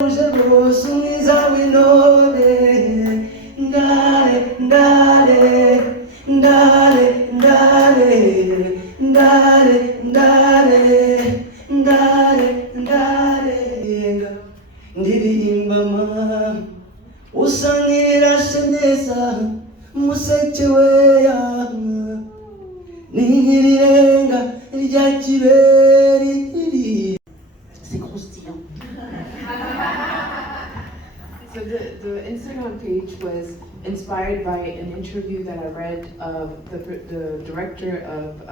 Sumiza winone ndale ndale ndale ndale ndale ndale ndale ndale ndirimba ma usangira sheneza museke weya ningirirenga rya kiberi. C'est croustillant. So the Instagram page was inspired by an interview that I read of the director of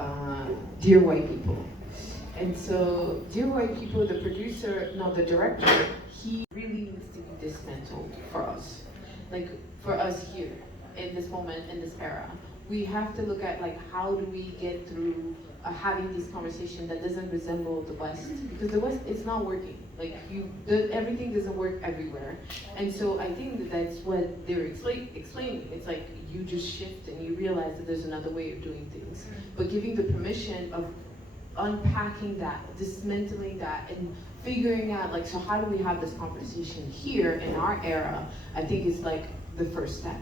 Dear White People. And so Dear White People, the producer, no, the director, he really needs to be dismantled for us. Like for us here, in this moment, in this era. We have to look at like how do we get through having this conversation that doesn't resemble the West, because the West, it's not working. Like everything doesn't work everywhere, and so I think that that's what they're explaining. It's like you just shift and you realize that there's another way of doing things, but giving the permission of unpacking that, dismantling that, and figuring out like, so how do we have this conversation here in our era? I think is like the first step.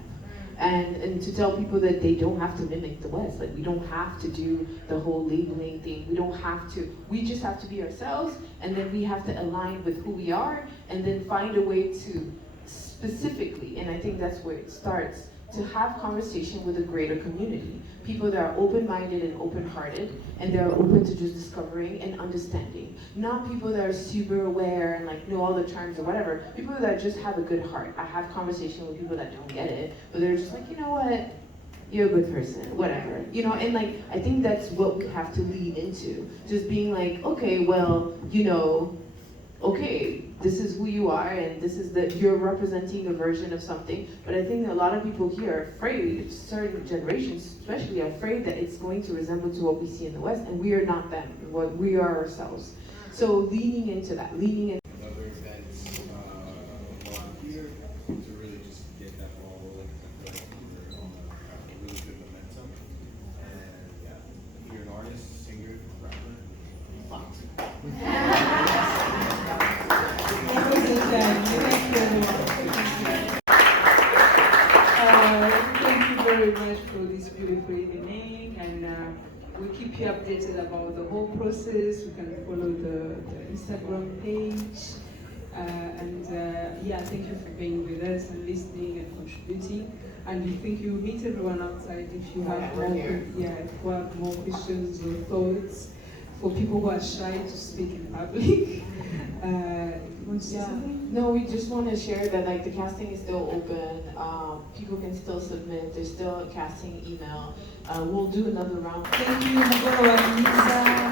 And to tell people that they don't have to mimic the West. Like we don't have to do the whole labeling thing. We don't have to, we just have to be ourselves, and then we have to align with who we are, and then find a way to specifically, and I think that's where it starts, to have conversation with a greater community. People that are open-minded and open-hearted, and they're open to just discovering and understanding. Not people that are super aware and like know all the terms or whatever. People that just have a good heart. I have conversation with people that don't get it, but they're just like, you know what? You're a good person, whatever. You know, and like, I think that's what we have to lean into. Just being like, okay, well, you know, okay, this is who you are, and this is that you're representing a version of something. But I think that a lot of people here are afraid, certain generations especially, are afraid that it's going to resemble to what we see in the West, and we are not them. What we are ourselves. So leaning into that, leaning into other events on here to really just get that ball rolling and feel like we're on a really good momentum. And yeah, if you're an artist, singer, rapper, fox. Thank you very much for this beautiful evening, and we'll keep you updated about the whole process. You can follow the Instagram page, yeah, thank you for being with us and listening and contributing. And we think you'll meet everyone outside if you have more, if you have more questions or thoughts. For people who are shy to speak in public. No, we just want to share that like the casting is still open. People can still submit. There's still a casting email. We'll do another round. Thank you, Lisa.